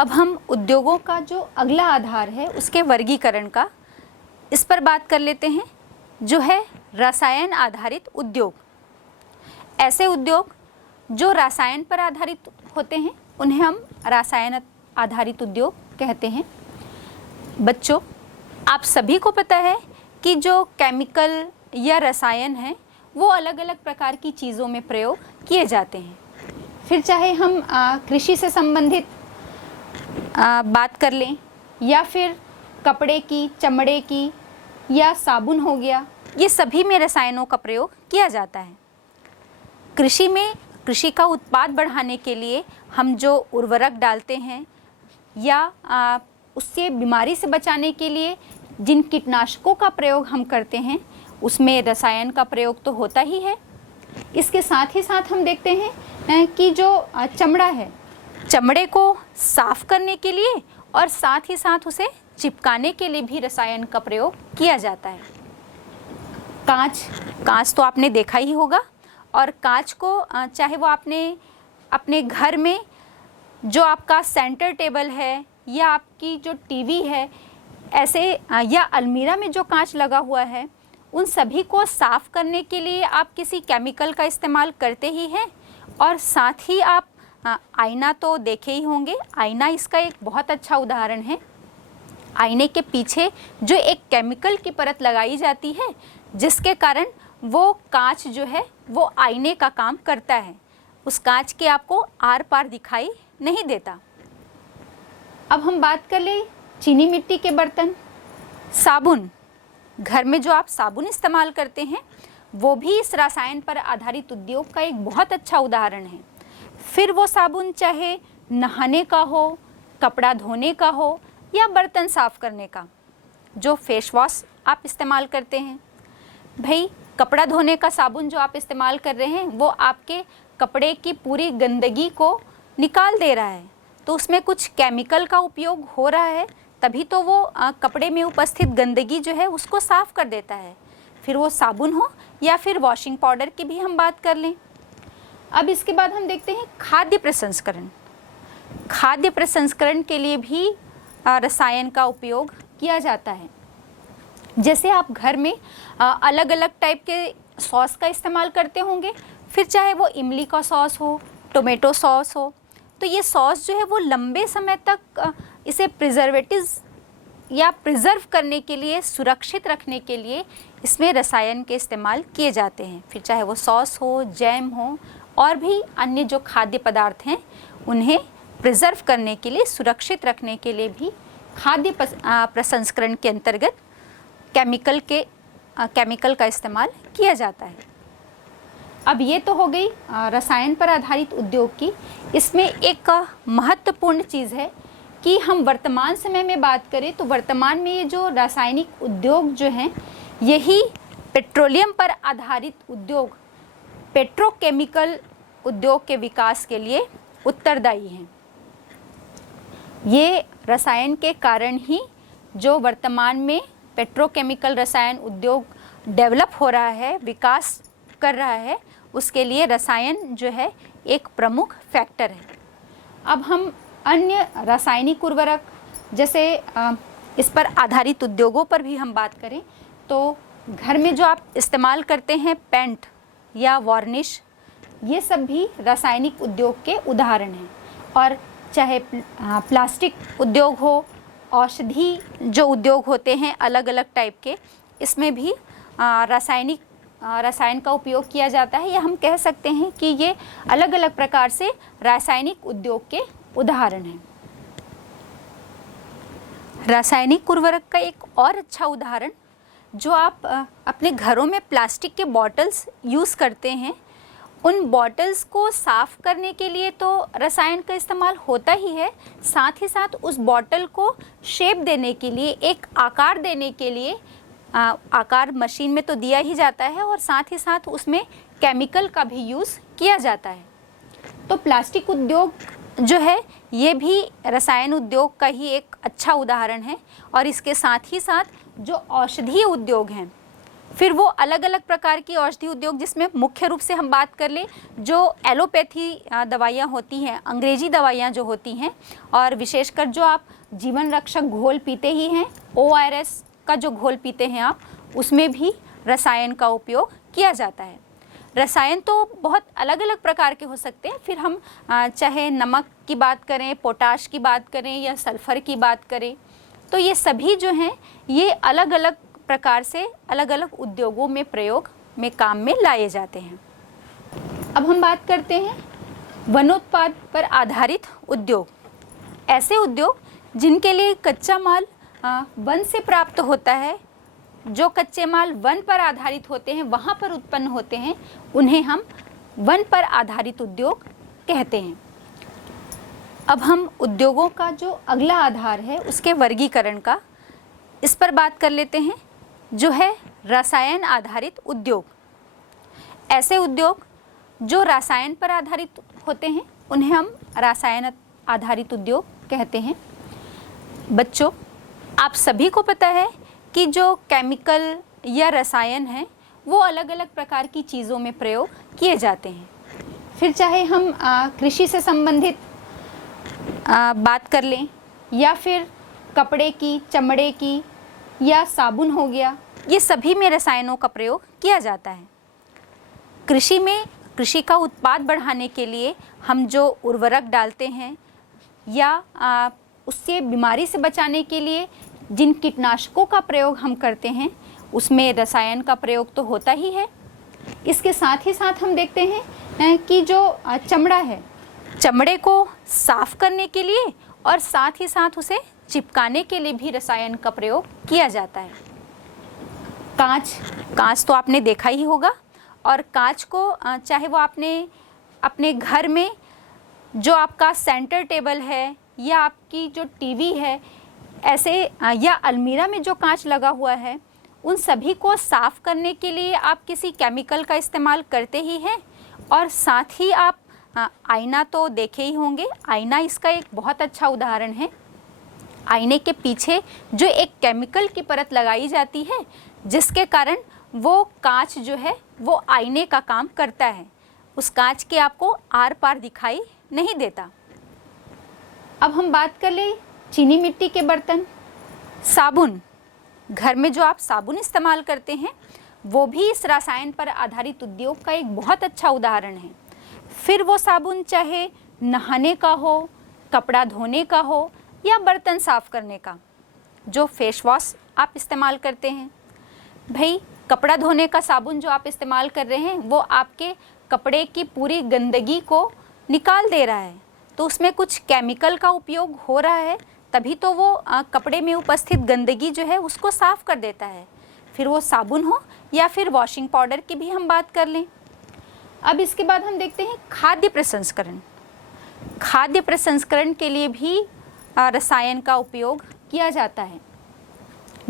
अब हम उद्योगों का जो अगला आधार है उसके वर्गीकरण का, इस पर बात कर लेते हैं, जो है रसायन आधारित उद्योग। ऐसे उद्योग जो रसायन पर आधारित होते हैं उन्हें हम रसायन आधारित उद्योग कहते हैं। बच्चों, आप सभी को पता है कि जो केमिकल या रसायन हैं वो अलग अलग प्रकार की चीज़ों में प्रयोग किए जाते हैं। फिर चाहे हम कृषि से संबंधित बात कर लें, या फिर कपड़े की, चमड़े की, या साबुन हो गया, ये सभी में रसायनों का प्रयोग किया जाता है। कृषि में कृषि का उत्पाद बढ़ाने के लिए हम जो उर्वरक डालते हैं, या उससे बीमारी से बचाने के लिए जिन कीटनाशकों का प्रयोग हम करते हैं उसमें रसायन का प्रयोग तो होता ही है। इसके साथ ही साथ हम देखते हैं कि जो चमड़ा है, चमड़े को साफ करने के लिए और साथ ही साथ उसे चिपकाने के लिए भी रसायन का प्रयोग किया जाता है। कांच तो आपने देखा ही होगा, और कांच को चाहे वो आपने अपने घर में जो आपका सेंटर टेबल है या आपकी जो टीवी है, ऐसे या अलमीरा में जो कांच लगा हुआ है, उन सभी को साफ करने के लिए आप किसी केमिकल का इस्तेमाल करते ही हैं। और साथ ही आप आईना तो देखे ही होंगे। आईना इसका एक बहुत अच्छा उदाहरण है। आईने के पीछे जो एक केमिकल की परत लगाई जाती है, जिसके कारण वो कांच जो है वो आईने का काम करता है। उस कांच के आपको आर पार दिखाई नहीं देता। अब हम बात कर ले चीनी मिट्टी के बर्तन, साबुन। घर में जो आप साबुन इस्तेमाल करते हैं वो भी इस रसायन पर आधारित उद्योग का एक बहुत अच्छा उदाहरण है। फिर वो साबुन चाहे नहाने का हो, कपड़ा धोने का हो, या बर्तन साफ करने का। जो फेस वॉश आप इस्तेमाल करते हैं, भाई कपड़ा धोने का साबुन जो आप इस्तेमाल कर रहे हैं वो आपके कपड़े की पूरी गंदगी को निकाल दे रहा है, तो उसमें कुछ केमिकल का उपयोग हो रहा है, तभी तो वो कपड़े में उपस्थित गंदगी जो है उसको साफ कर देता है। फिर वो साबुन हो या फिर वॉशिंग पाउडर की भी हम बात कर लें। अब इसके बाद हम देखते हैं खाद्य प्रसंस्करण। खाद्य प्रसंस्करण के लिए भी रसायन का उपयोग किया जाता है। जैसे आप घर में अलग अलग टाइप के सॉस का इस्तेमाल करते होंगे, फिर चाहे वो इमली का सॉस हो, टोमेटो सॉस हो, तो ये सॉस जो है वो लंबे समय तक इसे प्रिजर्वेटिव्स या प्रिजर्व करने के लिए, सुरक्षित रखने के लिए इसमें रसायन के इस्तेमाल किए जाते हैं। फिर चाहे वो सॉस हो, जैम हो, और भी अन्य जो खाद्य पदार्थ हैं उन्हें प्रिजर्व करने के लिए, सुरक्षित रखने के लिए भी खाद्य प्रसंस्करण के अंतर्गत केमिकल का इस्तेमाल किया जाता है। अब ये तो हो गई रसायन पर आधारित उद्योग की। इसमें एक महत्वपूर्ण चीज़ है कि हम वर्तमान समय में बात करें तो वर्तमान में ये जो रासायनिक उद्योग जो हैं, यही पेट्रोलियम पर आधारित उद्योग, पेट्रोकेमिकल उद्योग के विकास के लिए उत्तरदायी हैं। ये रसायन के कारण ही जो वर्तमान में पेट्रोकेमिकल रसायन उद्योग डेवलप हो रहा है, विकास कर रहा है, उसके लिए रसायन जो है एक प्रमुख फैक्टर है। अब हम अन्य रासायनिक उर्वरक जैसे इस पर आधारित उद्योगों पर भी हम बात करें तो घर में जो आप इस्तेमाल करते हैं पेंट या वार्निश, ये सब भी रासायनिक उद्योग के उदाहरण हैं। और चाहे प्लास्टिक उद्योग हो, औषधि जो उद्योग होते हैं अलग अलग टाइप के, इसमें भी रसायन का उपयोग किया जाता है, या हम कह सकते हैं कि ये अलग अलग प्रकार से रासायनिक उद्योग के उदाहरण हैं। रासायनिक उर्वरक का एक और अच्छा उदाहरण, जो आप अपने घरों में प्लास्टिक के बॉटल्स यूज़ करते हैं, उन बॉटल्स को साफ़ करने के लिए तो रसायन का इस्तेमाल होता ही है, साथ ही साथ उस बॉटल को शेप देने के लिए, एक आकार देने के लिए, आकार मशीन में तो दिया ही जाता है, और साथ ही साथ उसमें केमिकल का भी यूज़ किया जाता है। तो प्लास्टिक उद्योग जो है ये भी रसायन उद्योग का ही एक अच्छा उदाहरण है। और इसके साथ ही साथ जो औषधीय उद्योग हैं, फिर वो अलग अलग प्रकार की औषधि उद्योग, जिसमें मुख्य रूप से हम बात कर लें जो एलोपैथी दवाइयाँ होती हैं, अंग्रेजी दवाइयाँ जो होती हैं, और विशेषकर जो आप जीवन रक्षक घोल पीते ही हैं, ORS का जो घोल पीते हैं आप, उसमें भी रसायन का उपयोग किया जाता है। रसायन तो बहुत अलग अलग प्रकार के हो सकते हैं, फिर हम चाहे नमक की बात करें, पोटाश की बात करें या सल्फ़र की बात करें, तो ये सभी जो हैं ये अलग अलग प्रकार से अलग अलग उद्योगों में प्रयोग में काम में लाए जाते हैं। अब हम बात करते हैं वनोत्पाद पर आधारित उद्योग। ऐसे उद्योग जिनके लिए कच्चा माल वन से प्राप्त होता है, जो कच्चे माल वन पर आधारित होते हैं, वहाँ पर उत्पन्न होते हैं, उन्हें हम वन पर आधारित उद्योग कहते हैं। अब हम उद्योगों का जो अगला आधार है उसके वर्गीकरण का, इस पर बात कर लेते हैं, जो है रसायन आधारित उद्योग। ऐसे उद्योग जो रसायन पर आधारित होते हैं उन्हें हम रसायन आधारित उद्योग कहते हैं। बच्चों, आप सभी को पता है कि जो केमिकल या रसायन हैं वो अलग अलग प्रकार की चीज़ों में प्रयोग किए जाते हैं। फिर चाहे हम कृषि से संबंधित बात कर लें, या फिर कपड़े की, चमड़े की, या साबुन हो गया, ये सभी में रसायनों का प्रयोग किया जाता है। कृषि में कृषि का उत्पाद बढ़ाने के लिए हम जो उर्वरक डालते हैं, या उससे बीमारी से बचाने के लिए जिन कीटनाशकों का प्रयोग हम करते हैं, उसमें रसायन का प्रयोग तो होता ही है। इसके साथ ही साथ हम देखते हैं कि जो चमड़ा है, चमड़े को साफ करने के लिए और साथ ही साथ उसे चिपकाने के लिए भी रसायन का प्रयोग किया जाता है। कांच तो आपने देखा ही होगा, और कांच को चाहे वो आपने अपने घर में जो आपका सेंटर टेबल है, या आपकी जो टीवी है, ऐसे या अलमीरा में जो कांच लगा हुआ है, उन सभी को साफ करने के लिए आप किसी केमिकल का इस्तेमाल करते ही हैं। और साथ ही आप आईना तो देखे ही होंगे, आईना इसका एक बहुत अच्छा उदाहरण है। आईने के पीछे जो एक केमिकल की परत लगाई जाती है, जिसके कारण वो कांच जो है वो आईने का काम करता है, उस कांच के आपको आर पार दिखाई नहीं देता। अब हम बात कर ले चीनी मिट्टी के बर्तन, साबुन। घर में जो आप साबुन इस्तेमाल करते हैं वो भी इस रसायन पर आधारित उद्योग का एक बहुत अच्छा उदाहरण है। फिर वो साबुन चाहे नहाने का हो, कपड़ा धोने का हो, या बर्तन साफ करने का। जो फेस वॉश आप इस्तेमाल करते हैं, भाई कपड़ा धोने का साबुन जो आप इस्तेमाल कर रहे हैं वो आपके कपड़े की पूरी गंदगी को निकाल दे रहा है, तो उसमें कुछ केमिकल का उपयोग हो रहा है, तभी तो वो कपड़े में उपस्थित गंदगी जो है उसको साफ कर देता है। फिर वो साबुन हो या फिर वॉशिंग पाउडर की भी हम बात कर लें। अब इसके बाद हम देखते हैं खाद्य प्रसंस्करण। खाद्य प्रसंस्करण के लिए भी रसायन का उपयोग किया जाता है।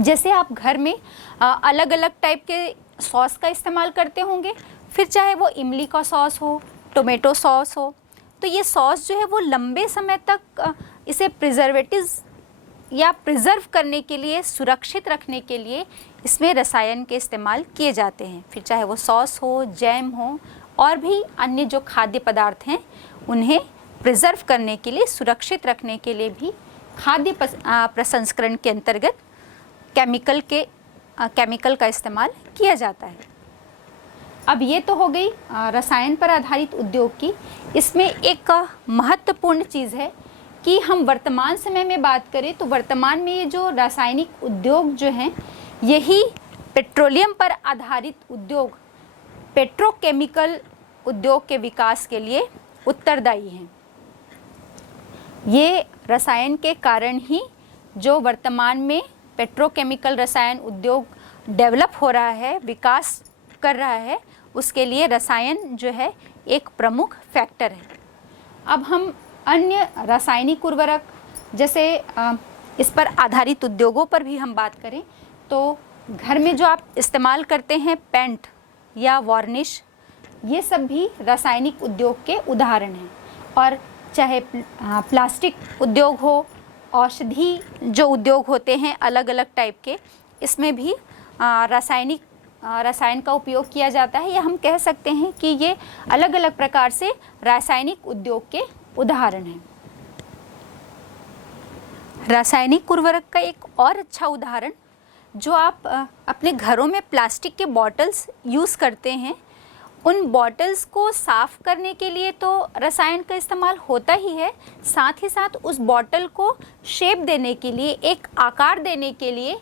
जैसे आप घर में अलग अलग टाइप के सॉस का इस्तेमाल करते होंगे, फिर चाहे वो इमली का सॉस हो, टोमेटो सॉस हो, तो ये सॉस जो है वो लंबे समय तक इसे प्रिजर्वेटिव्स या प्रिजर्व करने के लिए, सुरक्षित रखने के लिए इसमें रसायन के इस्तेमाल किए जाते हैं। फिर चाहे वो सॉस हो, जैम हो, और भी अन्य जो खाद्य पदार्थ हैं उन्हें प्रिजर्व करने के लिए, सुरक्षित रखने के लिए भी खाद्य प्रसंस्करण के अंतर्गत केमिकल का इस्तेमाल किया जाता है। अब ये तो हो गई रसायन पर आधारित उद्योग की। इसमें एक महत्वपूर्ण चीज़ है कि हम वर्तमान समय में बात करें तो वर्तमान में ये जो रासायनिक उद्योग जो हैं, यही पेट्रोलियम पर आधारित उद्योग, पेट्रोकेमिकल उद्योग के विकास के लिए उत्तरदायी हैं। ये रसायन के कारण ही जो वर्तमान में पेट्रोकेमिकल रसायन उद्योग डेवलप हो रहा है, विकास कर रहा है, उसके लिए रसायन जो है एक प्रमुख फैक्टर है। अब हम अन्य रासायनिक उर्वरक जैसे इस पर आधारित उद्योगों पर भी हम बात करें तो घर में जो आप इस्तेमाल करते हैं पेंट या वार्निश, ये सब भी रासायनिक उद्योग के उदाहरण हैं। और चाहे प्लास्टिक उद्योग हो, औषधि जो उद्योग होते हैं अलग अलग टाइप के, इसमें भी रासायनिक रसायन का उपयोग किया जाता है, या हम कह सकते हैं कि ये अलग अलग प्रकार से रासायनिक उद्योग के उदाहरण हैं। रासायनिक उर्वरक का एक और अच्छा उदाहरण, जो आप अपने घरों में प्लास्टिक के बॉटल्स यूज़ करते हैं, उन बॉटल्स को साफ़ करने के लिए तो रसायन का इस्तेमाल होता ही है, साथ ही साथ उस बॉटल को शेप देने के लिए, एक आकार देने के लिए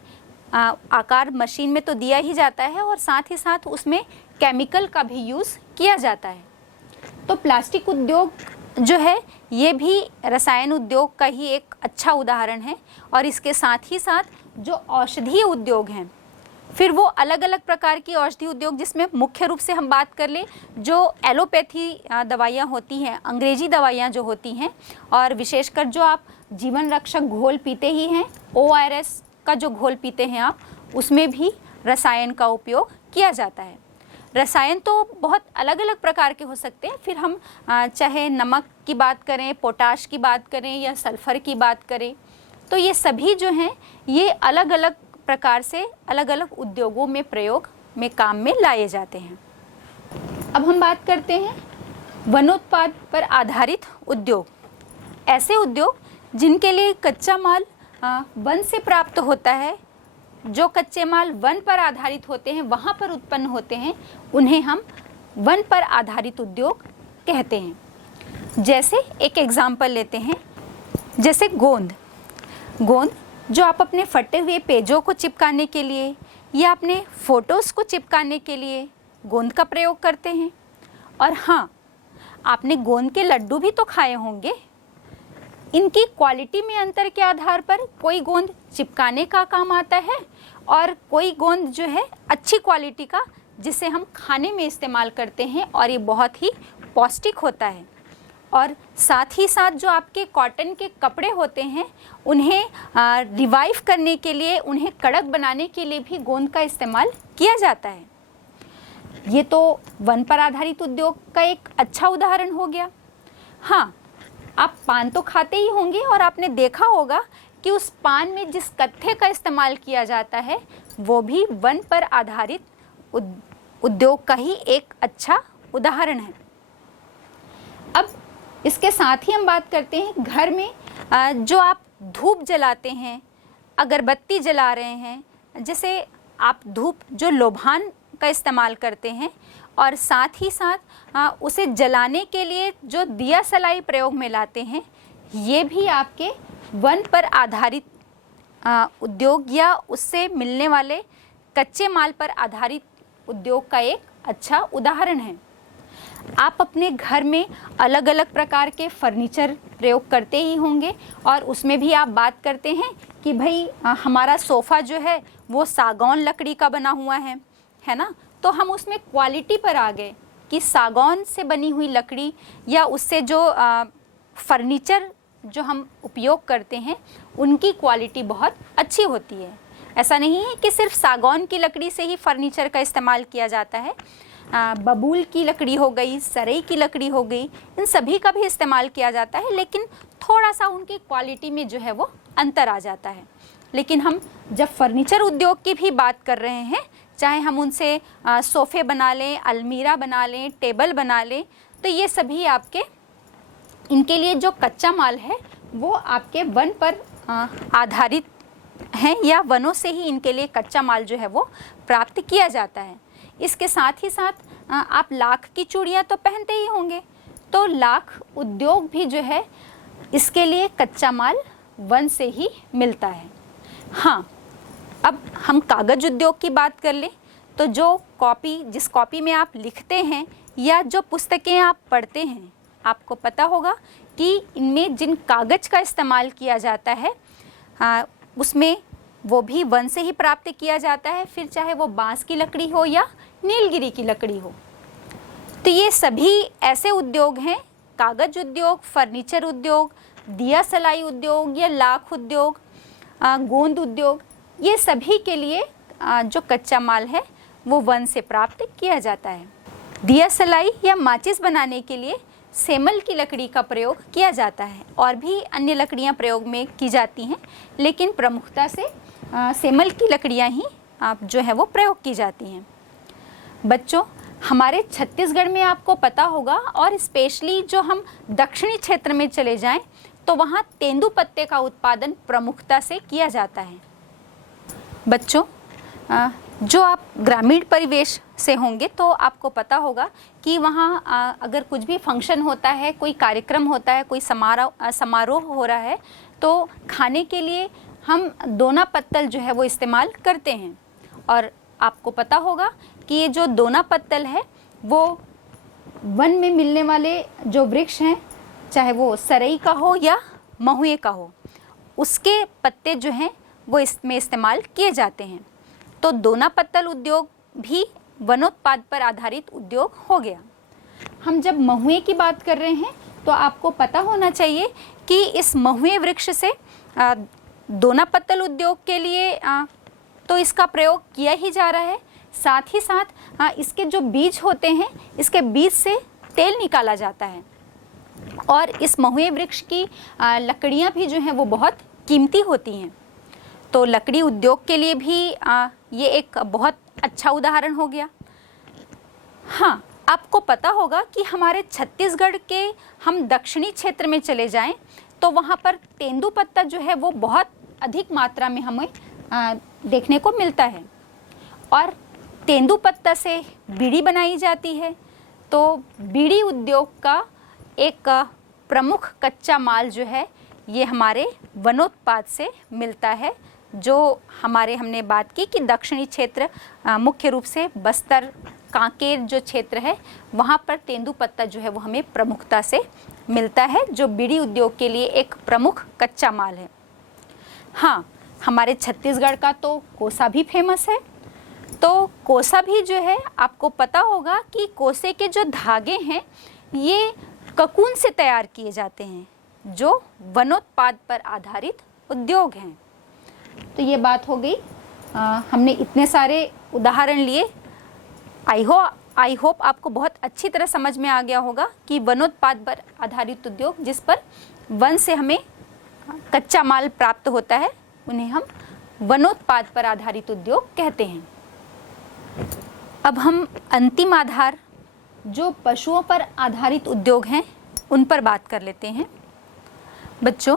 आकार मशीन में तो दिया ही जाता है, और साथ ही साथ उसमें केमिकल का भी यूज़ किया जाता है। तो प्लास्टिक उद्योग जो है ये भी रसायन उद्योग का ही एक अच्छा उदाहरण है। और इसके साथ ही साथ जो औषधीय उद्योग हैं, फिर वो अलग अलग प्रकार की औषधि उद्योग, जिसमें मुख्य रूप से हम बात कर लें जो एलोपैथी दवाइयाँ होती हैं, अंग्रेजी दवाइयाँ जो होती हैं, और विशेषकर जो आप जीवन रक्षक घोल पीते ही हैं, ORS का जो घोल पीते हैं आप, उसमें भी रसायन का उपयोग किया जाता है। रसायन तो बहुत अलग अलग प्रकार के हो सकते हैं, फिर हम चाहे नमक की बात करें, पोटाश की बात करें, या सल्फ़र की बात करें, तो ये सभी जो हैं ये अलग अलग प्रकार से अलग अलग उद्योगों में प्रयोग में काम में लाए जाते हैं। अब हम बात करते हैं वनोत्पाद पर आधारित उद्योग। ऐसे उद्योग जिनके लिए कच्चा माल वन से प्राप्त होता है, जो कच्चे माल वन पर आधारित होते हैं, वहाँ पर उत्पन्न होते हैं, उन्हें हम वन पर आधारित उद्योग कहते हैं। जैसे एक एग्जाम्पल लेते हैं, जैसे गोंद जो आप अपने फटे हुए पेजों को चिपकाने के लिए या अपने फ़ोटोज़ को चिपकाने के लिए गोंद का प्रयोग करते हैं। और हाँ, आपने गोंद के लड्डू भी तो खाए होंगे। इनकी क्वालिटी में अंतर के आधार पर कोई गोंद चिपकाने का काम आता है, और कोई गोंद जो है अच्छी क्वालिटी का, जिसे हम खाने में इस्तेमाल करते हैं, और ये बहुत ही पौष्टिक होता है। और साथ ही साथ जो आपके कॉटन के कपड़े होते हैं, उन्हें रिवाइव करने के लिए, उन्हें कड़क बनाने के लिए भी गोंद का इस्तेमाल किया जाता है। ये तो वन पर आधारित उद्योग का एक अच्छा उदाहरण हो गया। हाँ, आप पान तो खाते ही होंगे, और आपने देखा होगा कि उस पान में जिस कत्थे का इस्तेमाल किया जाता है, वो भी वन पर आधारित उद्योग का ही एक अच्छा उदाहरण है। अब इसके साथ ही हम बात करते हैं घर में जो आप धूप जलाते हैं, अगरबत्ती जला रहे हैं, जैसे आप धूप जो लोबान का इस्तेमाल करते हैं, और साथ ही साथ उसे जलाने के लिए जो दिया सलाई प्रयोग में लाते हैं, ये भी आपके वन पर आधारित उद्योग या उससे मिलने वाले कच्चे माल पर आधारित उद्योग का एक अच्छा उदाहरण है। आप अपने घर में अलग अलग प्रकार के फर्नीचर प्रयोग करते ही होंगे, और उसमें भी आप बात करते हैं कि भाई हमारा सोफ़ा जो है वो सागौन लकड़ी का बना हुआ है ना। तो हम उसमें क्वालिटी पर आ गए कि सागौन से बनी हुई लकड़ी या उससे जो फर्नीचर जो हम उपयोग करते हैं, उनकी क्वालिटी बहुत अच्छी होती है। ऐसा नहीं है कि सिर्फ सागौन की लकड़ी से ही फर्नीचर का इस्तेमाल किया जाता है। बबूल की लकड़ी हो गई, सरई की लकड़ी हो गई, इन सभी का भी इस्तेमाल किया जाता है, लेकिन थोड़ा सा उनकी क्वालिटी में जो है वो अंतर आ जाता है। लेकिन हम जब फर्नीचर उद्योग की भी बात कर रहे हैं, चाहे हम उनसे सोफ़े बना लें, अलमीरा बना लें, टेबल बना लें, तो ये सभी आपके, इनके लिए जो कच्चा माल है वो आपके वन पर आधारित हैं, या वनों से ही इनके लिए कच्चा माल जो है वो प्राप्त किया जाता है। इसके साथ ही साथ आप लाख की चूड़ियाँ तो पहनते ही होंगे, तो लाख उद्योग भी जो है इसके लिए कच्चा माल वन से ही मिलता है। हाँ, अब हम कागज़ उद्योग की बात कर लें, तो जिस कॉपी में आप लिखते हैं या जो पुस्तकें आप पढ़ते हैं, आपको पता होगा कि इनमें जिन कागज़ का इस्तेमाल किया जाता है उसमें वो भी वन से ही प्राप्त किया जाता है, फिर चाहे वो बांस की लकड़ी हो या नीलगिरी की लकड़ी हो। तो ये सभी ऐसे उद्योग हैं, कागज़ उद्योग, फर्नीचर उद्योग, दिया सलाई उद्योग या लाख उद्योग, गोंद उद्योग, ये सभी के लिए जो कच्चा माल है वो वन से प्राप्त किया जाता है। दिया सलाई या माचिस बनाने के लिए सेमल की लकड़ी का प्रयोग किया जाता है, और भी अन्य लकड़ियाँ प्रयोग में की जाती हैं, लेकिन प्रमुखता से सेमल की लकड़ियाँ ही जो है वो प्रयोग की जाती हैं। बच्चों, हमारे छत्तीसगढ़ में आपको पता होगा, और स्पेशली जो हम दक्षिणी क्षेत्र में चले जाएं तो वहाँ तेंदुपत्ते का उत्पादन प्रमुखता से किया जाता है। बच्चों, जो आप ग्रामीण परिवेश से होंगे तो आपको पता होगा कि वहाँ अगर कुछ भी फंक्शन होता है, कोई कार्यक्रम होता है, कोई समारोह हो रहा है, तो खाने के लिए हम दोना पत्तल जो है वो इस्तेमाल करते हैं। और आपको पता होगा कि ये जो दोना पत्तल है वो वन में मिलने वाले जो वृक्ष हैं, चाहे वो सरई का हो या महुए का हो, उसके पत्ते जो हैं वो इसमें इस्तेमाल किए जाते हैं। तो दोना पत्तल उद्योग भी वनोत्पाद पर आधारित उद्योग हो गया। हम जब महुए की बात कर रहे हैं तो आपको पता होना चाहिए कि इस महुए वृक्ष से दोना पत्तल उद्योग के लिए तो इसका प्रयोग किया ही जा रहा है। साथ ही साथ इसके जो बीज होते हैं, इसके बीज से तेल निकाला जाता है। और इस महुए वृक्ष की लकड़ियाँ भी जो हैं वो बहुत कीमती होती हैं। तो लकड़ी उद्योग के लिए भी ये एक बहुत अच्छा उदाहरण हो गया। हाँ, आपको पता होगा कि हमारे छत्तीसगढ़ के हम दक्षिणी क्षेत्र में चले जाएं तो वहाँ पर तेंदुपत्ता जो है वो बहुत अधिक मात्रा में हमें देखने को मिलता है। और तेंदुपत्ता से बीड़ी बनाई जाती है। तो बीड़ी उद्योग का एक प्रमुख कच्चा माल जो है ये हमारे वनोत्पाद से मिलता है। जो हमने बात की कि दक्षिणी क्षेत्र मुख्य रूप से बस्तर, कांकेर जो क्षेत्र है, वहाँ पर तेंदुपत्ता जो है वो हमें प्रमुखता से मिलता है, जो बीड़ी उद्योग के लिए एक प्रमुख कच्चा माल है। हाँ, हमारे छत्तीसगढ़ का तो कोसा भी फेमस है। तो कोसा भी जो है, आपको पता होगा कि कोसे के जो धागे हैं ये ककून से तैयार किए जाते हैं, जो वनोत्पाद पर आधारित उद्योग हैं। तो ये बात हो गई। हमने इतने सारे उदाहरण लिए। आई होप आपको बहुत अच्छी तरह समझ में आ गया होगा कि वनोत्पाद पर आधारित उद्योग, जिस पर वन से हमें कच्चा माल प्राप्त होता है, उन्हें हम वनोत्पाद पर आधारित उद्योग कहते हैं। अब हम अंतिम आधार जो पशुओं पर आधारित उद्योग हैं उन पर बात कर लेते हैं। बच्चों,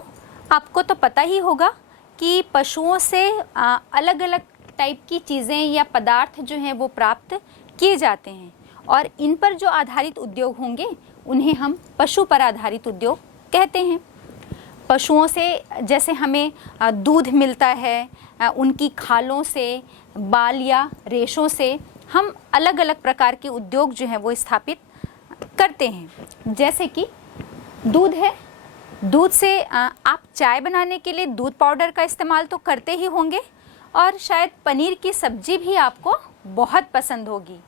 आपको तो पता ही होगा कि पशुओं से अलग अलग टाइप की चीज़ें या पदार्थ जो हैं वो प्राप्त किए जाते हैं, और इन पर जो आधारित उद्योग होंगे उन्हें हम पशु पर आधारित उद्योग कहते हैं। पशुओं से जैसे हमें दूध मिलता है, उनकी खालों से, बाल या रेशों से हम अलग अलग प्रकार के उद्योग जो हैं वो स्थापित करते हैं। जैसे कि दूध है, दूध से आप चाय बनाने के लिए दूध पाउडर का इस्तेमाल तो करते ही होंगे, और शायद पनीर की सब्जी भी आपको बहुत पसंद होगी।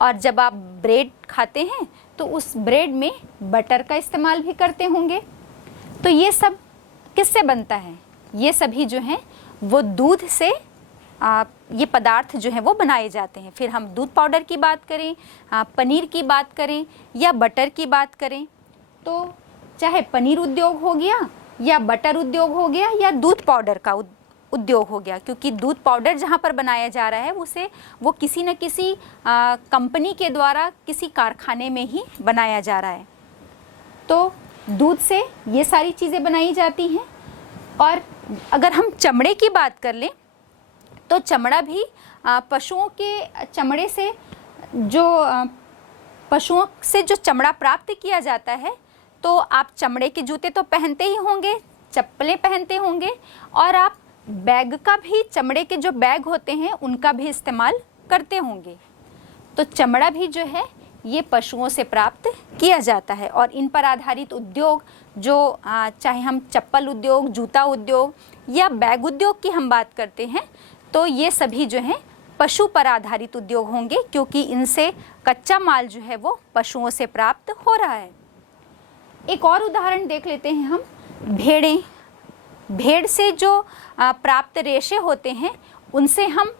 और जब आप ब्रेड खाते हैं तो उस ब्रेड में बटर का इस्तेमाल भी करते होंगे। तो ये सब किससे बनता है? ये सभी जो हैं वो दूध से ये पदार्थ जो हैं वो बनाए जाते हैं। फिर हम दूध पाउडर की बात करें, पनीर की बात करें या बटर की बात करें, तो चाहे पनीर उद्योग हो गया या बटर उद्योग हो गया या दूध पाउडर का उद्योग हो गया, क्योंकि दूध पाउडर जहाँ पर बनाया जा रहा है वो किसी न किसी कंपनी के द्वारा किसी कारखाने में ही बनाया जा रहा है। तो दूध से ये सारी चीज़ें बनाई जाती हैं। और अगर हम चमड़े की बात कर लें तो चमड़ा भी पशुओं के चमड़े से पशुओं से जो चमड़ा प्राप्त किया जाता है, तो आप चमड़े के जूते तो पहनते ही होंगे, चप्पलें पहनते होंगे, और आप बैग का भी, चमड़े के जो बैग होते हैं उनका भी इस्तेमाल करते होंगे। तो चमड़ा भी जो है ये पशुओं से प्राप्त किया जाता है। और इन पर आधारित उद्योग जो चाहे हम चप्पल उद्योग, जूता उद्योग या बैग उद्योग की हम बात करते हैं, तो ये सभी जो हैं पशु पर आधारित उद्योग होंगे, क्योंकि इनसे कच्चा माल जो है वो पशुओं से प्राप्त हो रहा है। एक और उदाहरण देख लेते हैं हम, भेड़ें। भेड़ से जो प्राप्त रेशे होते हैं उनसे हम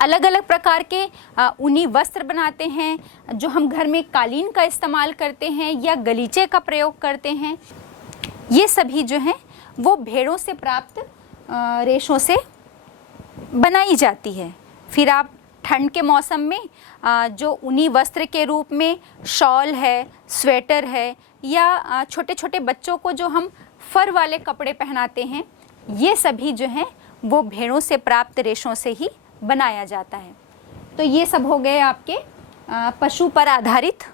अलग अलग प्रकार के ऊनी वस्त्र बनाते हैं, जो हम घर में कालीन का इस्तेमाल करते हैं या गलीचे का प्रयोग करते हैं। ये सभी जो हैं वो भेड़ों से प्राप्त रेशों से बनाई जाती है। फिर आप ठंड के मौसम में जो ऊनी वस्त्र के रूप में शॉल है, स्वेटर है, या छोटे छोटे बच्चों को जो हम फर वाले कपड़े पहनाते हैं, ये सभी जो हैं वो भेड़ों से प्राप्त रेशों से ही बनाया जाता है। तो ये सब हो गए आपके पशु पर आधारित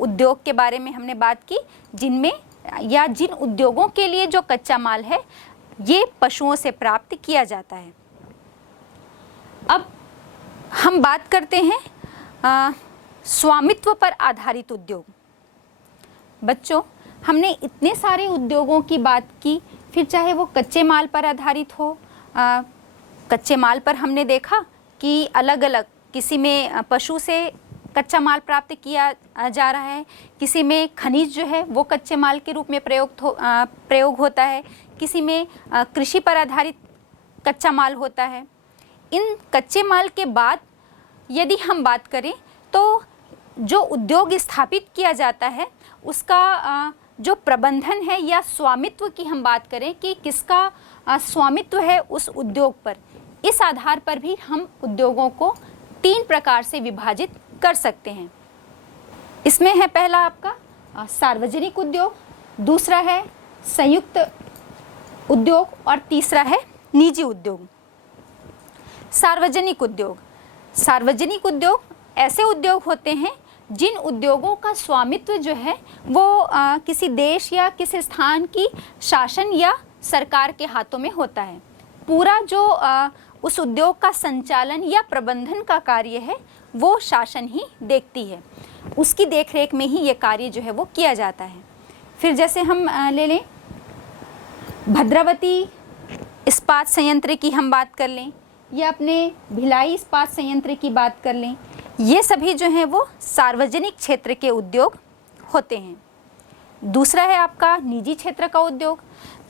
उद्योग के बारे में हमने बात की, जिनमें या जिन उद्योगों के लिए जो कच्चा माल है ये पशुओं से प्राप्त किया जाता है। अब हम बात करते हैं स्वामित्व पर आधारित उद्योग। बच्चों, हमने इतने सारे उद्योगों की बात की, फिर चाहे वो कच्चे माल पर आधारित हो, कच्चे माल पर हमने देखा कि अलग अलग, किसी में पशु से कच्चा माल प्राप्त किया जा रहा है, किसी में खनिज जो है वो कच्चे माल के रूप में प्रयोग होता है, किसी में कृषि पर आधारित कच्चा माल होता है। इन कच्चे माल के बाद यदि हम बात करें तो जो उद्योग स्थापित किया जाता है उसका जो प्रबंधन है या स्वामित्व की हम बात करें कि किसका स्वामित्व है उस उद्योग पर, इस आधार पर भी हम उद्योगों को 3 प्रकार से विभाजित कर सकते हैं। इसमें है पहला आपका सार्वजनिक उद्योग, दूसरा है संयुक्त उद्योग और तीसरा है निजी उद्योग। सार्वजनिक उद्योग, सार्वजनिक उद्योग ऐसे उद्योग होते हैं जिन उद्योगों का स्वामित्व जो है वो किसी देश या किसी स्थान की शासन या सरकार के हाथों में होता है। पूरा जो उस उद्योग का संचालन या प्रबंधन का कार्य है वो शासन ही देखती है, उसकी देखरेख में ही ये कार्य जो है वो किया जाता है। फिर जैसे हम ले लें भद्रावती इस्पात संयंत्र की हम बात कर लें, या अपने भिलाई इस्पात संयंत्र की बात कर लें, ये सभी जो हैं वो सार्वजनिक क्षेत्र के उद्योग होते हैं। दूसरा है आपका निजी क्षेत्र का उद्योग।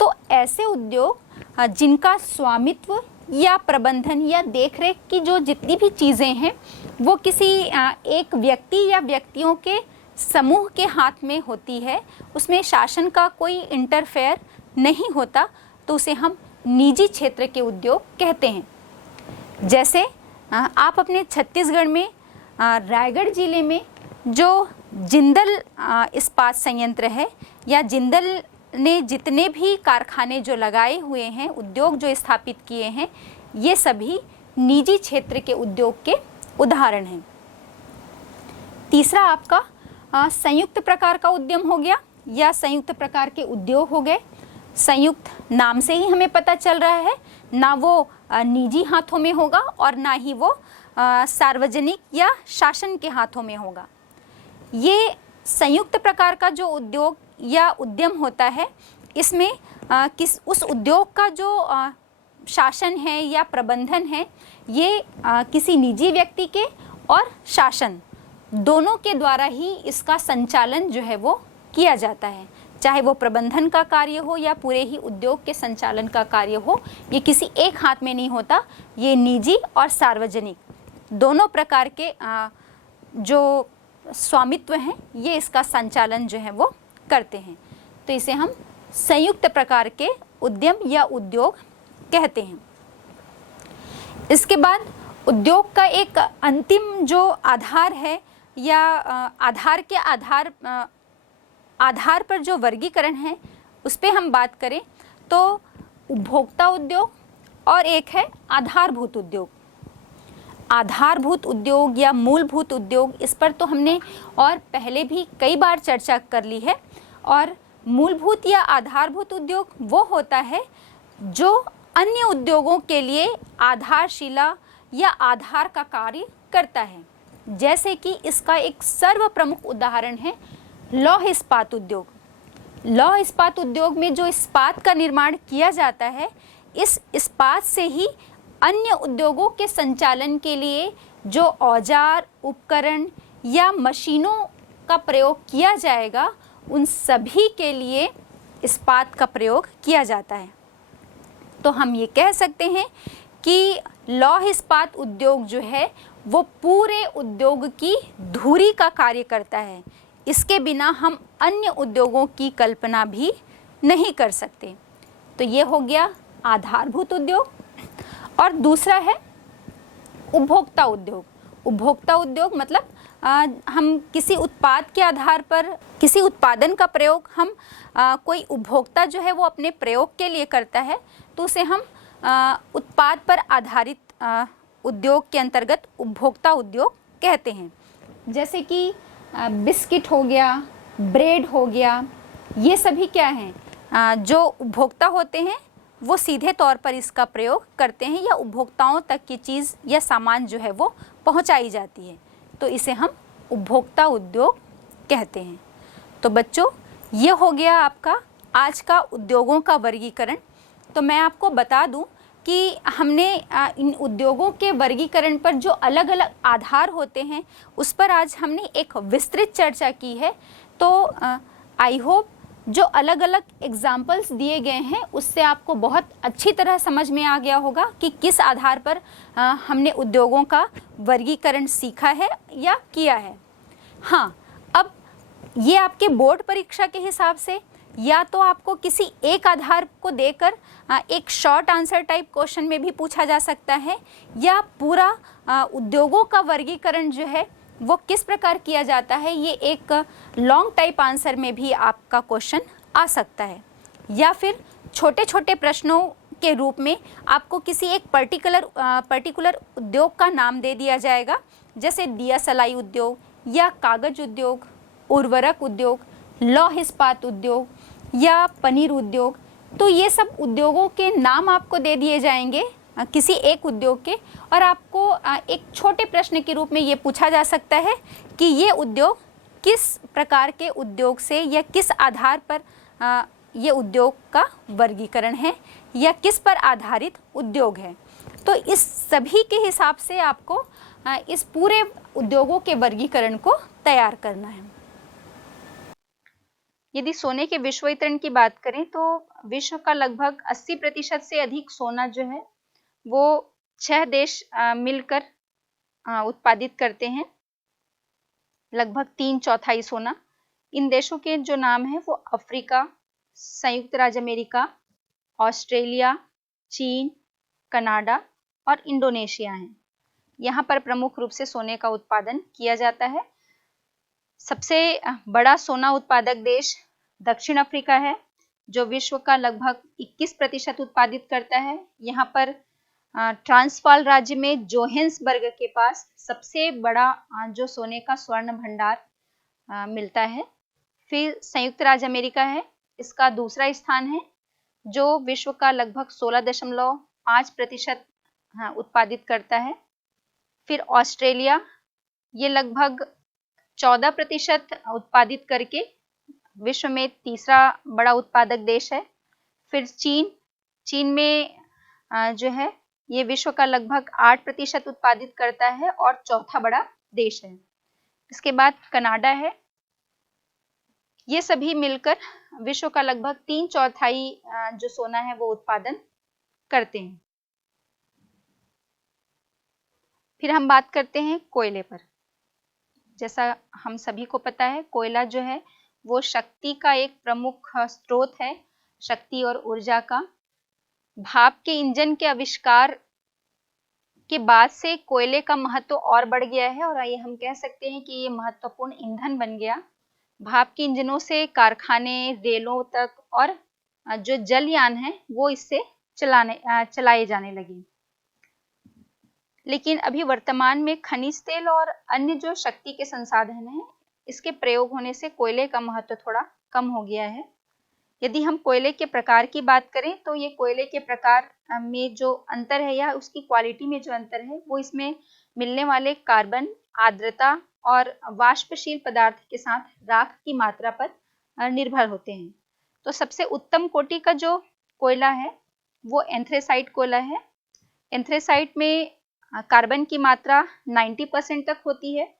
तो ऐसे उद्योग जिनका स्वामित्व या प्रबंधन या देखरेख की जो जितनी भी चीज़ें हैं वो किसी एक व्यक्ति या व्यक्तियों के समूह के हाथ में होती है, उसमें शासन का कोई इंटरफेयर नहीं होता, तो उसे हम निजी क्षेत्र के उद्योग कहते हैं। जैसे आप अपने छत्तीसगढ़ में रायगढ़ जिले में जो जिंदल इस्पात संयंत्र है, या जिंदल ने जितने भी कारखाने जो लगाए हुए हैं, उद्योग जो स्थापित किए हैं, ये सभी निजी क्षेत्र के उद्योग के उदाहरण हैं। तीसरा आपका संयुक्त प्रकार का उद्यम हो गया, या संयुक्त प्रकार के उद्योग हो गए। संयुक्त नाम से ही हमें पता चल रहा है, ना वो निजी हाथों में होगा और ना ही वो सार्वजनिक या शासन के हाथों में होगा। ये संयुक्त प्रकार का जो उद्योग या उद्यम होता है, इसमें उस उद्योग का जो शासन है या प्रबंधन है, ये किसी निजी व्यक्ति के और शासन दोनों के द्वारा ही इसका संचालन जो है वो किया जाता है। चाहे वो प्रबंधन का कार्य हो या पूरे ही उद्योग के संचालन का कार्य हो, ये किसी एक हाथ में नहीं होता, ये निजी और सार्वजनिक दोनों प्रकार के जो स्वामित्व हैं ये इसका संचालन जो है वो करते हैं। तो इसे हम संयुक्त प्रकार के उद्यम या उद्योग कहते हैं। इसके बाद उद्योग का एक अंतिम जो आधार है, या आधार के आधार पर जो वर्गीकरण है उस पे हम बात करें तो उपभोक्ता उद्योग और एक है आधारभूत उद्योग। आधारभूत उद्योग या मूलभूत उद्योग, इस पर तो हमने और पहले भी कई बार चर्चा कर ली है। और मूलभूत या आधारभूत उद्योग वो होता है जो अन्य उद्योगों के लिए आधारशिला या आधार का कार्य करता है। जैसे कि इसका एक सर्वप्रमुख उदाहरण है लौह इस्पात उद्योग। लौह इस्पात उद्योग में जो इस्पात का निर्माण किया जाता है, इस इस्पात से ही अन्य उद्योगों के संचालन के लिए जो औजार, उपकरण या मशीनों का प्रयोग किया जाएगा, उन सभी के लिए इस्पात का प्रयोग किया जाता है। तो हम ये कह सकते हैं कि लौह इस्पात उद्योग जो है वो पूरे उद्योग की धुरी का कार्य करता है। इसके बिना हम अन्य उद्योगों की कल्पना भी नहीं कर सकते। तो ये हो गया आधारभूत उद्योग। और दूसरा है उपभोक्ता उद्योग। उपभोक्ता उद्योग मतलब हम किसी उत्पाद के आधार पर, किसी उत्पादन का प्रयोग हम कोई उपभोक्ता जो है वो अपने प्रयोग के लिए करता है, तो उसे हम उत्पाद पर आधारित उद्योग के अंतर्गत उपभोक्ता उद्योग कहते हैं। जैसे कि बिस्किट हो गया, ब्रेड हो गया, ये सभी क्या हैं, जो उपभोक्ता होते हैं वो सीधे तौर पर इसका प्रयोग करते हैं या उपभोक्ताओं तक की चीज़ या सामान जो है वो पहुंचाई जाती है, तो इसे हम उपभोक्ता उद्योग कहते हैं। तो बच्चों, ये हो गया आपका आज का उद्योगों का वर्गीकरण। तो मैं आपको बता दूं कि हमने इन उद्योगों के वर्गीकरण पर जो अलग अलग आधार होते हैं उस पर आज हमने एक विस्तृत चर्चा की है। तो आई होप जो अलग अलग एग्जाम्पल्स दिए गए हैं उससे आपको बहुत अच्छी तरह समझ में आ गया होगा कि किस आधार पर हमने उद्योगों का वर्गीकरण सीखा है या किया है। हाँ, अब ये आपके बोर्ड परीक्षा के हिसाब से या तो आपको किसी एक आधार को देकर एक शॉर्ट आंसर टाइप क्वेश्चन में भी पूछा जा सकता है, या पूरा उद्योगों का वर्गीकरण जो है वो किस प्रकार किया जाता है ये एक लॉन्ग टाइप आंसर में भी आपका क्वेश्चन आ सकता है, या फिर छोटे छोटे प्रश्नों के रूप में आपको किसी एक पर्टिकुलर उद्योग का नाम दे दिया जाएगा, जैसे दिया सलाई उद्योग या कागज उद्योग, उर्वरक उद्योग, लौह इस्पात उद्योग या पनीर उद्योग। तो ये सब उद्योगों के नाम आपको दे दिए जाएंगे किसी एक उद्योग के, और आपको एक छोटे प्रश्न के रूप में ये पूछा जा सकता है कि ये उद्योग किस प्रकार के उद्योग से या किस आधार पर ये उद्योग का वर्गीकरण है या किस पर आधारित उद्योग है। तो इस सभी के हिसाब से आपको इस पूरे उद्योगों के वर्गीकरण को तैयार करना है। यदि सोने के विश्व वितरण की बात करें तो विश्व का लगभग 80% से अधिक सोना जो है वो 6 देश मिलकर उत्पादित करते हैं, लगभग 3/4 सोना। इन देशों के जो नाम है वो अफ्रीका, संयुक्त राज्य अमेरिका, ऑस्ट्रेलिया, चीन, कनाडा और इंडोनेशिया हैं। यहाँ पर प्रमुख रूप से सोने का उत्पादन किया जाता है। सबसे बड़ा सोना उत्पादक देश दक्षिण अफ्रीका है, जो विश्व का लगभग 21% उत्पादित करता है। यहाँ पर ट्रांसवाल राज्य में जोहेंसबर्ग के पास सबसे बड़ा जो सोने का स्वर्ण भंडार मिलता है। फिर संयुक्त राज्य अमेरिका है, इसका दूसरा स्थान है, जो विश्व का लगभग 16.5% उत्पादित करता है। फिर ऑस्ट्रेलिया, ये लगभग 14% उत्पादित करके विश्व में तीसरा बड़ा उत्पादक देश है। फिर चीन में जो है ये विश्व का लगभग 8% उत्पादित करता है और चौथा बड़ा देश है। इसके बाद कनाडा है, ये सभी मिलकर विश्व का लगभग 3/4 जो सोना है वो उत्पादन करते हैं। फिर हम बात करते हैं कोयले पर। जैसा हम सभी को पता है, कोयला जो है वो शक्ति का एक प्रमुख स्रोत है, शक्ति और ऊर्जा का। भाप के इंजन के आविष्कार के बाद से कोयले का महत्व और बढ़ गया है और ये हम कह सकते हैं कि ये महत्वपूर्ण ईंधन बन गया। भाप के इंजनों से कारखाने, रेलों तक और जो जलयान है वो इससे चलाए जाने लगे। लेकिन अभी वर्तमान में खनिज तेल और अन्य जो शक्ति के संसाधन हैं, इसके प्रयोग होने से कोयले का महत्व थोड़ा कम हो गया है। यदि हम कोयले के प्रकार की बात करें तो ये कोयले के प्रकार में जो अंतर है या उसकी क्वालिटी में जो अंतर है वो इसमें मिलने वाले कार्बन, आर्द्रता और वाष्पशील पदार्थ के साथ राख की मात्रा पर निर्भर होते हैं। तो सबसे उत्तम कोटि का जो कोयला है वो एंथ्रेसाइट कोयला है। एंथ्रेसाइट में कार्बन की मात्रा 90% तक होती है।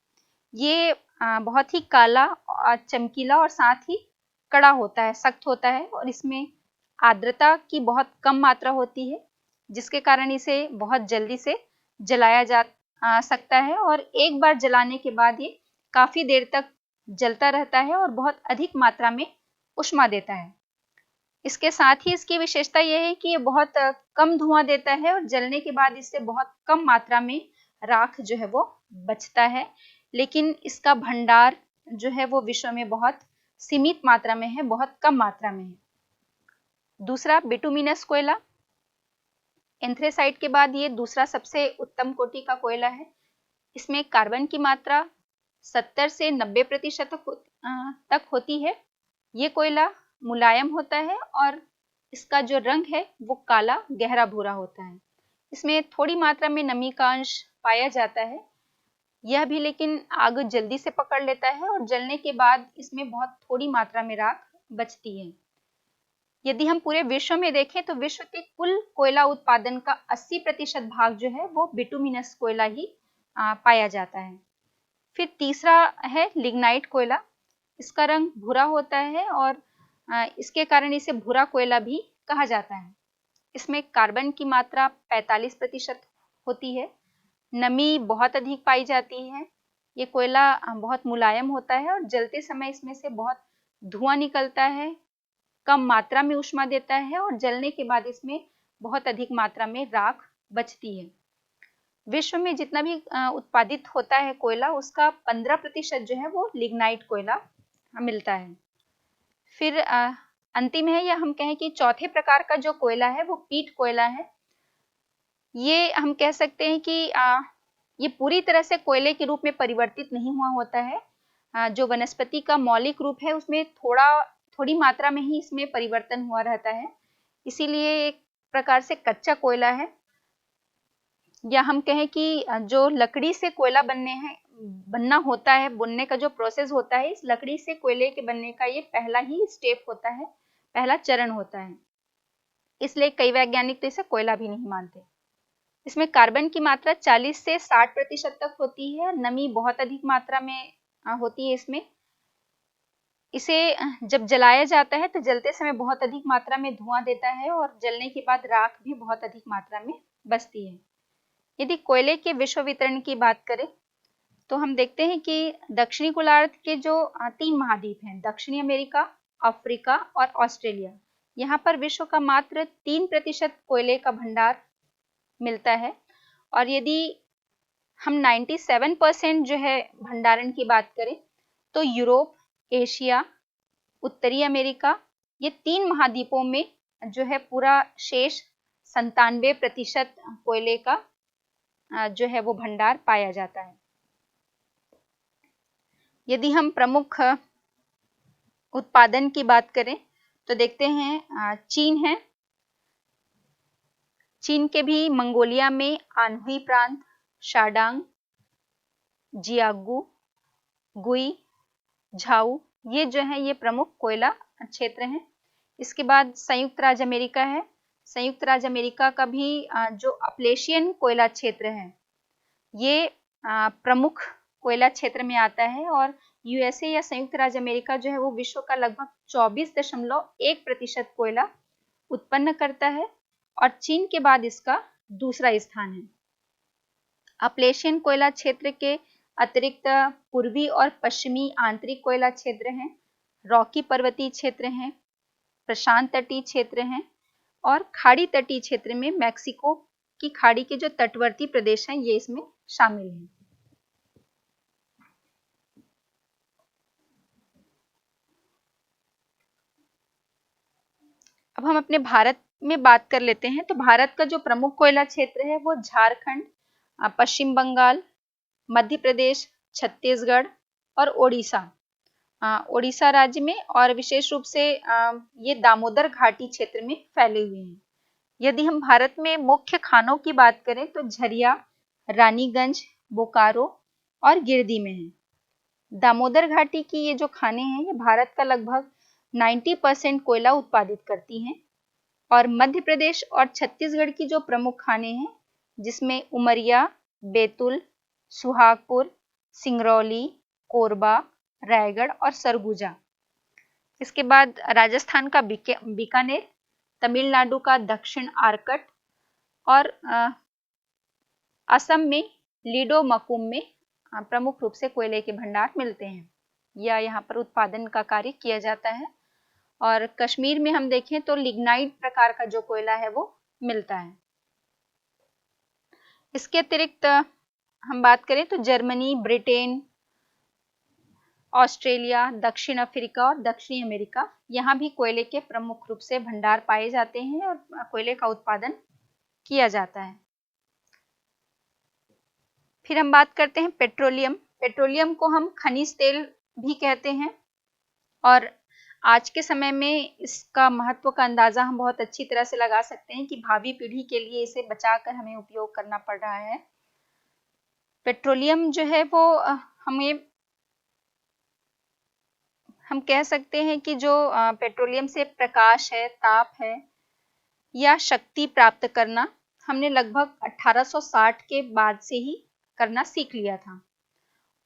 ये बहुत ही काला और चमकीला और साथ ही कड़ा होता है, सख्त होता है, और इसमें आर्द्रता की बहुत कम मात्रा होती है, जिसके कारण इसे बहुत जल्दी से जलाया जा सकता है और एक बार जलाने के बाद ये काफी देर तक जलता रहता है और बहुत अधिक मात्रा में ऊष्मा देता है। इसके साथ ही इसकी विशेषता यह है कि ये बहुत कम धुआं देता है और जलने के बाद इससे बहुत कम मात्रा में राख जो है वो बचता है, लेकिन इसका भंडार जो है वो विश्व में बहुत सीमित मात्रा में है, बहुत कम मात्रा में है। दूसरा बिटुमिनस कोयला, एंथ्रेसाइट के बाद ये दूसरा सबसे उत्तम कोटि का कोयला है। इसमें कार्बन की मात्रा 70 से 90% तक होती है। ये कोयला मुलायम होता है और इसका जो रंग है वो काला गहरा भूरा होता है। इसमें थोड़ी मात्रा में नमी का अंश पाया जाता है, यह भी लेकिन आग जल्दी से पकड़ लेता है और जलने के बाद इसमें बहुत थोड़ी मात्रा में राख बचती है। यदि हम पूरे विश्व में देखें तो विश्व के कुल कोयला उत्पादन का 80% भाग जो है वो बिटुमिनस कोयला ही पाया जाता है। फिर तीसरा है लिग्नाइट कोयला। इसका रंग भूरा होता है और इसके कारण इसे भूरा कोयला भी कहा जाता है। इसमें कार्बन की मात्रा 45% होती है, नमी बहुत अधिक पाई जाती है। ये कोयला बहुत मुलायम होता है और जलते समय इसमें से बहुत धुआं निकलता है, कम मात्रा में ऊष्मा देता है और जलने के बाद इसमें बहुत अधिक मात्रा में राख बचती है। विश्व में जितना भी उत्पादित होता है कोयला, उसका 15% जो है वो लिग्नाइट कोयला मिलता है। फिर अंतिम है, या हम कहें कि चौथे प्रकार का जो कोयला है वो पीट कोयला है। ये हम कह सकते हैं कि ये पूरी तरह से कोयले के रूप में परिवर्तित नहीं हुआ होता है। जो वनस्पति का मौलिक रूप है उसमें थोड़ी मात्रा में ही इसमें परिवर्तन हुआ रहता है, इसीलिए एक प्रकार से कच्चा कोयला है। या हम कहें कि जो लकड़ी से कोयला बनना होता है, बुनने का जो प्रोसेस होता है, इस लकड़ी से कोयले के बनने का ये पहला ही स्टेप होता है, पहला चरण होता है। इसलिए कई वैज्ञानिक तो इसे कोयला भी नहीं मानते। इसमें कार्बन की मात्रा 40 से 60% तक होती है, नमी बहुत अधिक मात्रा में होती है इसमें। इसे जब जलाया जाता है तो जलते समय बहुत अधिक मात्रा में धुआं देता है और जलने के बाद राख भी बहुत अधिक मात्रा में बचती है। यदि कोयले के विश्व वितरण की बात करें तो हम देखते हैं कि दक्षिणी गोलार्ध के जो 3 महाद्वीप हैं, दक्षिणी अमेरिका, अफ्रीका और ऑस्ट्रेलिया, यहाँ पर विश्व का मात्र 3% कोयले का भंडार मिलता है। और यदि हम 97% जो है भंडारण की बात करें तो यूरोप, एशिया, उत्तरी अमेरिका, ये 3 महाद्वीपों में जो है पूरा शेष 97% कोयले का जो है वो भंडार पाया जाता है। यदि हम प्रमुख उत्पादन की बात करें तो देखते हैं चीन है। चीन के भी मंगोलिया में आन्हुई प्रांत, शाडांग, जियागु, गुई, झाऊ, ये जो है ये प्रमुख कोयला क्षेत्र हैं। इसके बाद संयुक्त राज्य अमेरिका है। संयुक्त राज्य अमेरिका का भी जो अपलेशियन कोयला क्षेत्र है ये प्रमुख कोयला क्षेत्र में आता है और यूएसए या संयुक्त राज्य अमेरिका जो है वो विश्व का लगभग 24.1% कोयला उत्पन्न करता है और चीन के बाद इसका दूसरा स्थान है। अपलेशियन कोयला क्षेत्र के अतिरिक्त पूर्वी और पश्चिमी आंतरिक कोयला क्षेत्र हैं, रॉकी पर्वतीय क्षेत्र हैं, प्रशांत तटीय क्षेत्र हैं और खाड़ी तटीय क्षेत्र में मैक्सिको की खाड़ी के जो तटवर्ती प्रदेश हैं ये इसमें शामिल हैं। अब हम अपने भारत में बात कर लेते हैं। तो भारत का जो प्रमुख कोयला क्षेत्र है वो झारखंड, पश्चिम बंगाल, मध्य प्रदेश, छत्तीसगढ़ और ओडिशा, ओडिशा राज्य में और विशेष रूप से ये दामोदर घाटी क्षेत्र में फैले हुए हैं। यदि हम भारत में मुख्य खानों की बात करें तो झरिया, रानीगंज, बोकारो और गिरदी में है। दामोदर घाटी की ये जो खाने हैं ये भारत का लगभग 90% कोयला उत्पादित करती हैं और मध्य प्रदेश और छत्तीसगढ़ की जो प्रमुख खाने हैं जिसमें उमरिया, बैतूल, सुहागपुर, सिंगरौली, कोरबा, रायगढ़ और सरगुजा। इसके बाद राजस्थान का बीकानेर, तमिलनाडु का दक्षिण आरकट और असम में लीडोमकुम में प्रमुख रूप से कोयले के भंडार मिलते हैं या यहाँ पर उत्पादन का कार्य किया जाता है। और कश्मीर में हम देखें तो लिग्नाइट प्रकार का जो कोयला है वो मिलता है। इसके अतिरिक्त हम बात करें तो जर्मनी, ब्रिटेन, ऑस्ट्रेलिया, दक्षिण अफ्रीका और दक्षिणी अमेरिका, यहाँ भी कोयले के प्रमुख रूप से भंडार पाए जाते हैं और कोयले का उत्पादन किया जाता है। फिर हम बात करते हैं पेट्रोलियम। पेट्रोलियम को हम खनिज तेल भी कहते हैं और आज के समय में इसका महत्व का अंदाजा हम बहुत अच्छी तरह से लगा सकते हैं कि भावी पीढ़ी के लिए इसे बचाकर हमें उपयोग करना पड़ रहा है। पेट्रोलियम जो है वो हम कह सकते हैं कि जो पेट्रोलियम से प्रकाश है, ताप है या शक्ति प्राप्त करना हमने लगभग 1860 के बाद से ही करना सीख लिया था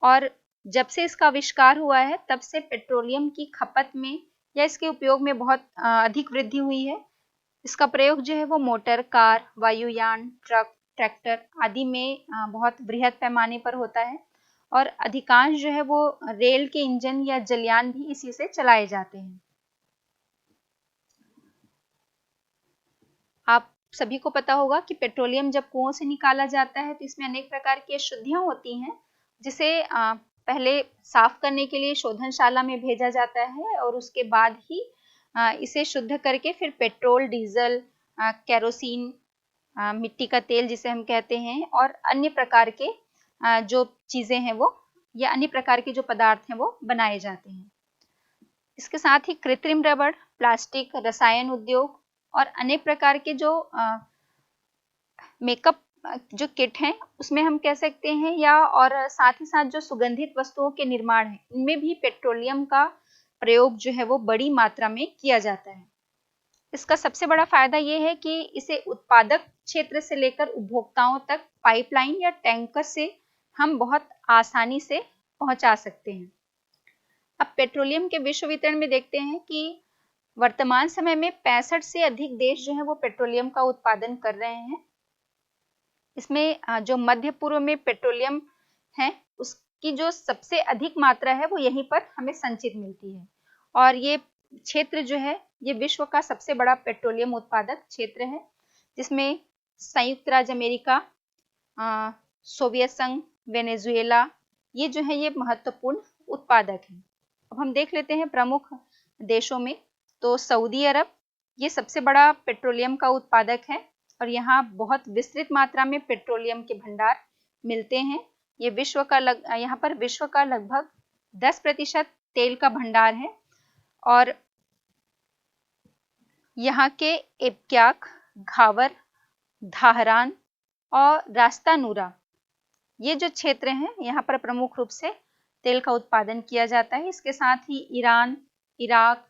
और जब से इसका आविष्कार हुआ है तब से पेट्रोलियम की खपत में या इसके उपयोग में बहुत अधिक वृद्धि हुई है। इसका प्रयोग जो है वो मोटर, कार, वायुयान, ट्रक, ट्रैक्टर आदि में बहुत बृहद पैमाने पर होता है और अधिकांश जो है वो रेल के इंजन या जलयान भी इसी से चलाए जाते हैं। आप सभी को पता होगा कि पेट्रोलियम जब कुओं से निकाला जाता है तो इसमें अनेक प्रकार की अशुद्धियां होती हैं जिसे पहले साफ करने के लिए शोधनशाला में भेजा जाता है और उसके बाद ही इसे शुद्ध करके फिर पेट्रोल, डीजल, केरोसिन, मिट्टी का तेल जिसे हम कहते हैं और अन्य प्रकार के जो चीजें हैं वो या अन्य प्रकार के जो पदार्थ हैं वो बनाए जाते हैं। इसके साथ ही कृत्रिम रबड़, प्लास्टिक, रसायन उद्योग और अनेक प्रकार के जो मेकअप जो किट हैं उसमें हम कह सकते हैं या और साथ ही साथ जो सुगंधित वस्तुओं के निर्माण है इनमें भी पेट्रोलियम का प्रयोग जो है वो बड़ी मात्रा में किया जाता है। इसका सबसे बड़ा फायदा ये है कि इसे उत्पादक क्षेत्र से लेकर उपभोक्ताओं तक पाइपलाइन या टैंकर से हम बहुत आसानी से पहुंचा सकते हैं। अब पेट्रोलियम के विश्व वितरण में देखते हैं कि वर्तमान समय में 65 से अधिक देश जो है वो पेट्रोलियम का उत्पादन कर रहे हैं। इसमें जो मध्य पूर्व में पेट्रोलियम है उसकी जो सबसे अधिक मात्रा है वो यहीं पर हमें संचित मिलती है और ये क्षेत्र जो है ये विश्व का सबसे बड़ा पेट्रोलियम उत्पादक क्षेत्र है जिसमें संयुक्त राज्य अमेरिका, सोवियत संघ, वेनेजुएला ये जो है ये महत्वपूर्ण उत्पादक हैं। अब हम देख लेते हैं प्रमुख देशों में तो सऊदी अरब ये सबसे बड़ा पेट्रोलियम का उत्पादक है और यहाँ बहुत विस्तृत मात्रा में पेट्रोलियम के भंडार मिलते हैं। ये यहाँ पर विश्व का लगभग 10% तेल का भंडार है और यहाँ के एप्क्याक, घावर, धाहरान और रास्ता नूरा ये जो क्षेत्र हैं यहाँ पर प्रमुख रूप से तेल का उत्पादन किया जाता है। इसके साथ ही ईरान, इराक,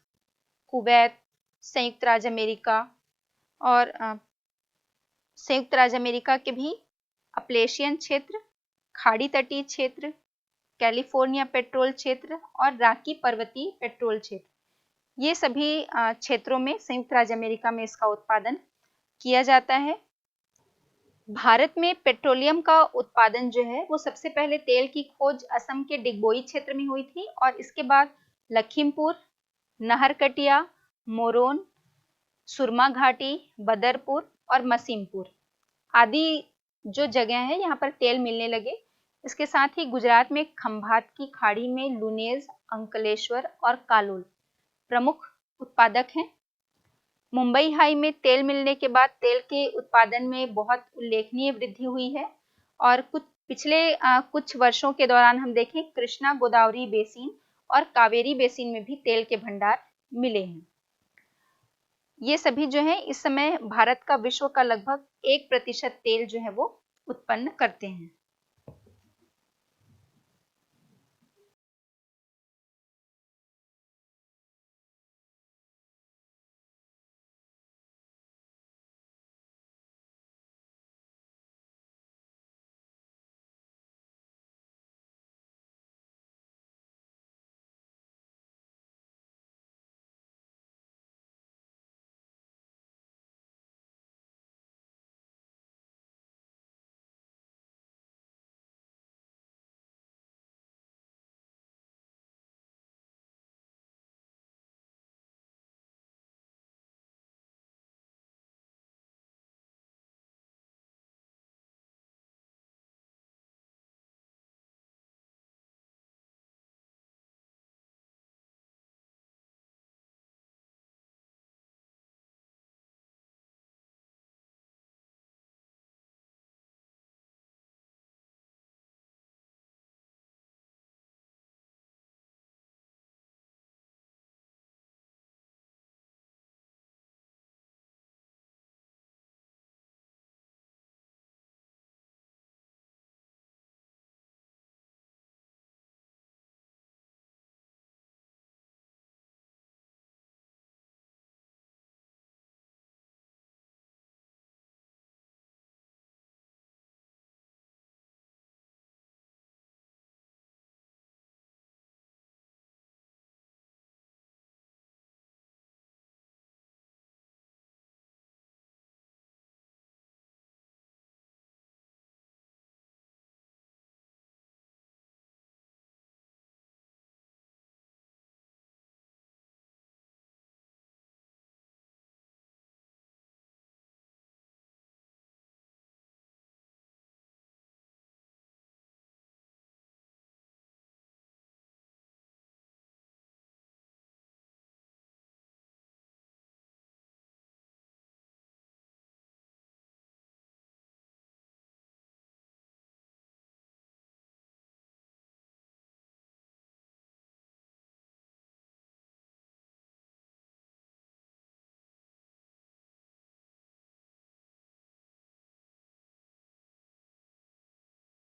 कुवैत, संयुक्त राज्य अमेरिका और संयुक्त राज्य अमेरिका के भी अपलेशियन क्षेत्र, खाड़ी तटीय क्षेत्र, कैलिफोर्निया पेट्रोल क्षेत्र और राकी पर्वतीय पेट्रोल क्षेत्र ये सभी क्षेत्रों में संयुक्त राज्य अमेरिका में इसका उत्पादन किया जाता है। भारत में पेट्रोलियम का उत्पादन जो है वो सबसे पहले तेल की खोज असम के डिगबोई क्षेत्र में हुई थी और इसके बाद लखीमपुर, नहरकटिया, मोरोन, सुरमा घाटी, बदरपुर और मसीमपुर आदि जो जगह है यहाँ पर तेल मिलने लगे। इसके साथ ही गुजरात में खंभात की खाड़ी में लुनेज, अंकलेश्वर और कालोल प्रमुख उत्पादक हैं। मुंबई हाई में तेल मिलने के बाद तेल के उत्पादन में बहुत उल्लेखनीय वृद्धि हुई है और पिछले कुछ वर्षों के दौरान हम देखें कृष्णा गोदावरी बेसिन और कावेरी बेसिन में भी तेल के भंडार मिले हैं। ये सभी जो है इस समय भारत का विश्व का लगभग 1% तेल जो है वो उत्पन्न करते हैं।